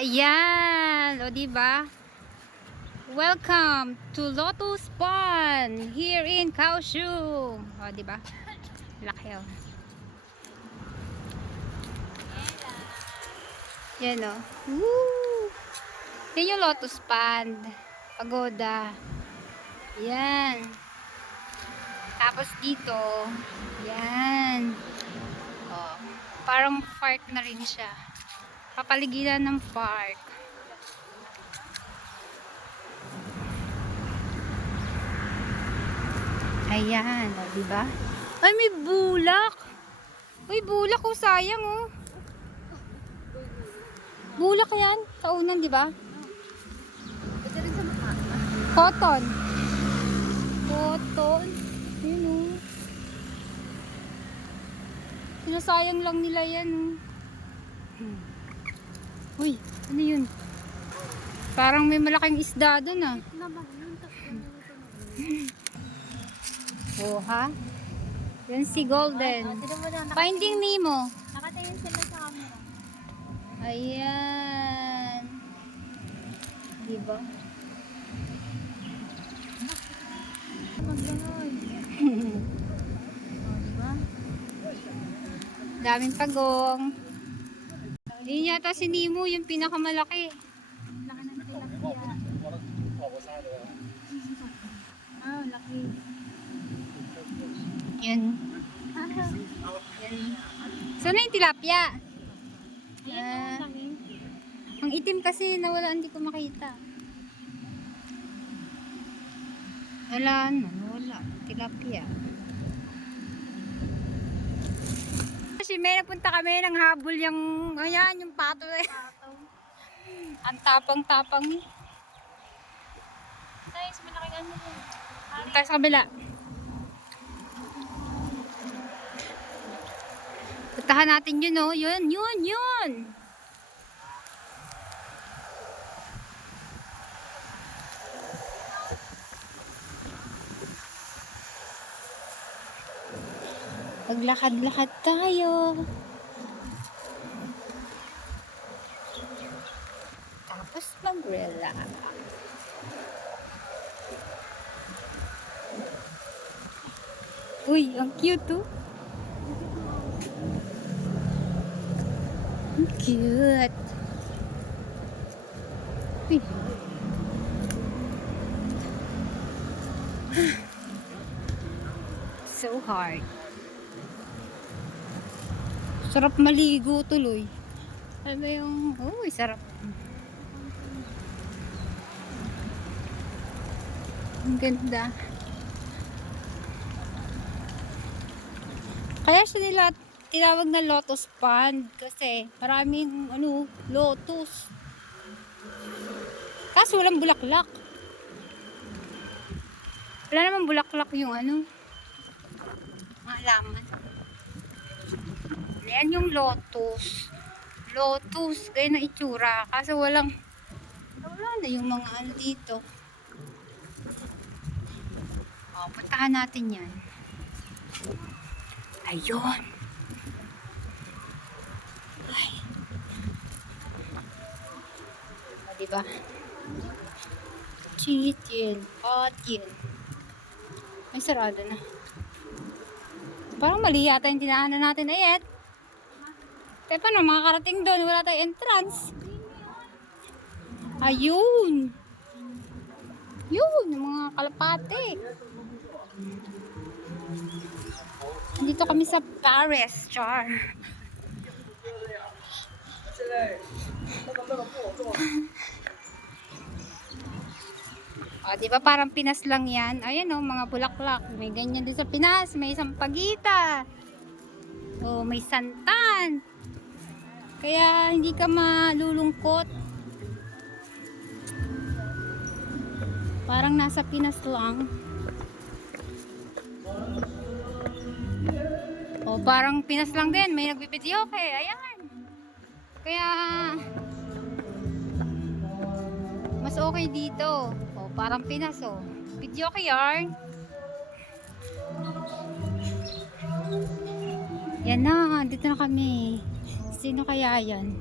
Ayan, o diba? Welcome to Lotus Pond here in Kaohsiung. O diba? Laki o. Yan o. Woo! Yan yung Lotus Pond. Pagoda. Yan. Tapos dito, yan. O, parang park na rin siya. Kapaligiran ng park. Ayan, o diba? Ay, may bulak. Uy, bulak oh, sayang oh. Bulak yan, kaunan diba? Ito rin sa mukha. Cotton. Cotton. Yun oh. Sinasayang lang nila yan oh. Uy, ano yun? Parang may malaking isda dun ah. Oh ha? Yan si Golden. Finding Nemo. Nakatingin sila sa camera. Ayan. Diba? Diba? Daming pagong. Yun yata si Nemo, yung pinakamalaki. Laki ng tilapia. Ah, laki. Yan. Yan. Sana yung tilapia? Ayan, laki. Ang itim kasi nawala, hindi ko makita. Wala. Tilapia. Kasi may napunta kami ng habol yung, ayan, yung pato na yan. Ang tapang-tapang eh. Guys, malaking ano yun. Tayo sa kabila. Puntahan natin yun oh. Yun. Maglakad-lakad tayo. Tapos mag-relax. Uy, ang cute oh. Ang cute. Uy. So hard. Sarap maligo tuloy. Ano yung, uy, sarap. Ang ganda. Kaya siya nila tinawag na Lotus Pond kasi maraming lotus. Kaso walang bulaklak. Wala naman bulaklak yung mga laman. Ayan yung lotus. Lotus, gaya na itsura. Kaso wala na yung mga dito. O, puntahan natin yan. Ayun. Ay. O, diba? Chitin. Patin. May sarado na. Parang mali yata yung tinaanan natin. Ayet. Kaya paano makakarating doon? Wala tayong entrance. Ayun. Yun, yung mga kalapate. Dito kami sa Paris, char. O, di ba parang Pinas lang yan? Ayan o, mga bulaklak. May ganyan din sa Pinas. May sampagita. O, may santan. Kaya hindi ka malulungkot. Parang nasa Pinas lang. O, parang Pinas lang din. May nagbibideo kay. Ayan. Kaya mas okay dito. O, parang Pinas o. Video kay yarn. Yan na. Dito na kami. Sino kaya yan?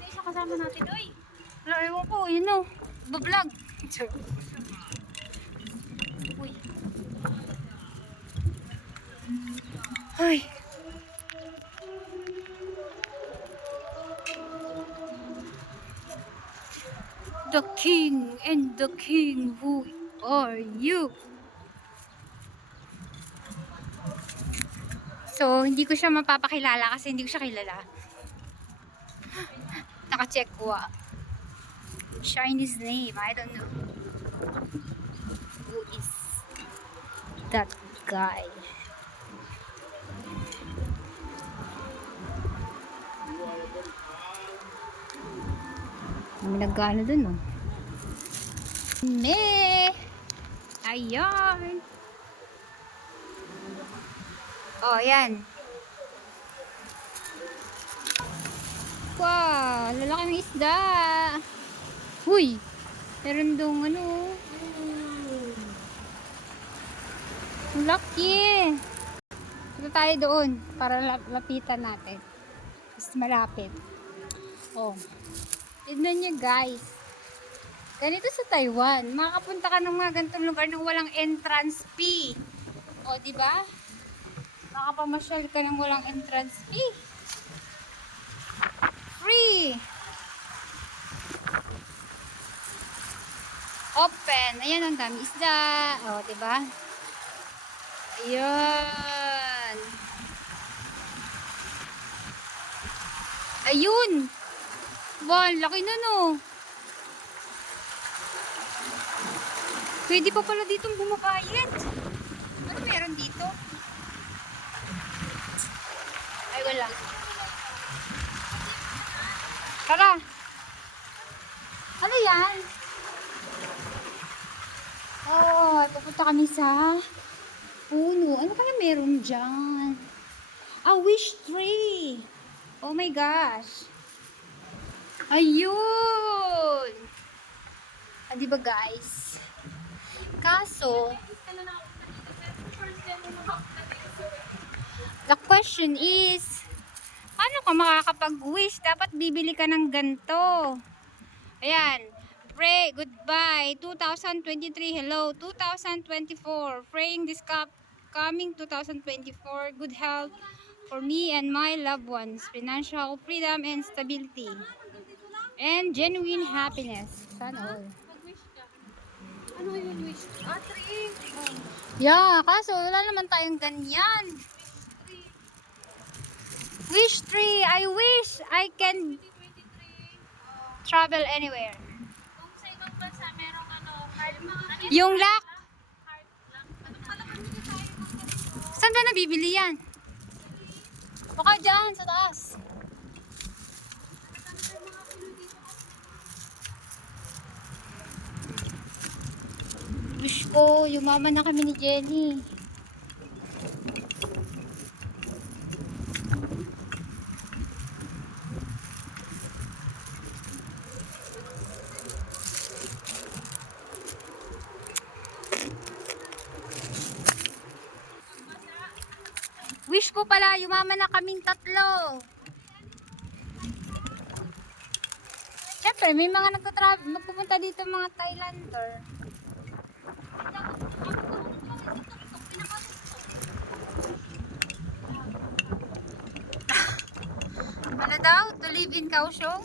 Isa ka kasama natin, oy. Wala, ewan ko, yun o. Bablog. Uy. Ay. The king and the king, who are you? So, hindi ko siya mapapakilala kasi hindi ko siya kilala. Naka-check ko. Chinese name, I don't know. Who is that guy? May nag-ano dun, no? Ayan. Oh, ayan. Wow, lalaki ng isda. Uy, meron dong ano. Ang laki. Punta tayo doon para lapitan natin. Mas malapit. Oh. Tignan nyo guys. Ganito sa Taiwan. Makakapunta ka ng mga ganitong lugar nang walang entrance fee. O, di ba? Makapamasyal ka ng walang entrance fee. Free. Open. Ayan, ang dami isda. O, di ba? Ayan. Ayun. Wow, laki na no. Pwede pa pala ditong bumabayad. Ano meron dito? Ay, wala. Tara. Ano yan? Oh, pupunta kami sa puno. Ano kaya meron dyan? A wish tree. Oh my gosh. Ayun. Ah, di ba guys? Kaso, the question is, paano ka makakapag-wish? Dapat bibili ka ng ganito. Ayan. Pray, goodbye. 2023, hello. 2024, praying this coming 2024, good health for me and my loved ones, financial freedom and stability, and genuine happiness. Sana all. Mag-wish ka. Ano yung wish? Ah, 3. Oh. Yeah, kaso wala naman tayong ganyan. Wish tree. I wish I can 2023. travel anywhere. Kung sa ibang bansa merong heart. Ano Yung lock. heart lang. Ano pala kami tayo mag-ganito? Saan ba nabibili yan? Baka dyan, sa taas. Wish ko, yumaman na kami ni Jenny. Wish ko pala, yumaman na kaming tatlo. Siyempre, may mga magpupunta dito mga Thailander. Ano daw? To live in Kaohsiung?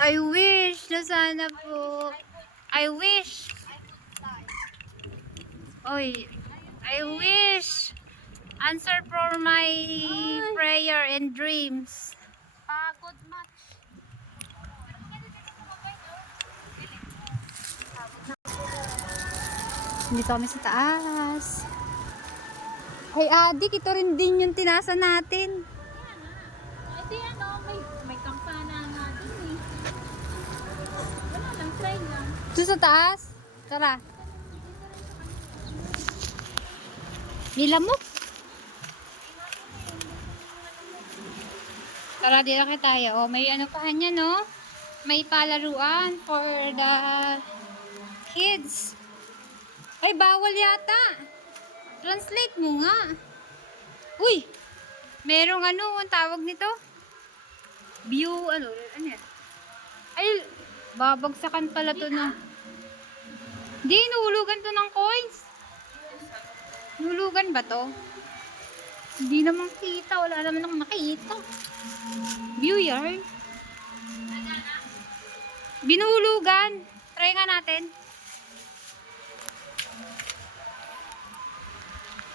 I wish na sana po. I wish. Oy, I wish. Answer for my prayer and dreams. Pagod match. Dito kami sa taas. Hey adik, ito rin din yung tinasa natin. Ito may kampana nga din eh. Wala lang, try lang. Ito sa taas. Tara. Nilamok. Tara, dito kayo tayo. Oh, may ano pa niya, no? May palaruan for the kids. Ay, bawal yata. Translate mo nga. Uy! Merong ano, ang tawag nito? View, ano yan? Ay, babagsakan pala to na. Di, nahulugan to ng coins. Nahulugan ba to? Hindi naman kita, wala naman akong nakita. View yarn. Binuhulugan. Try nga natin.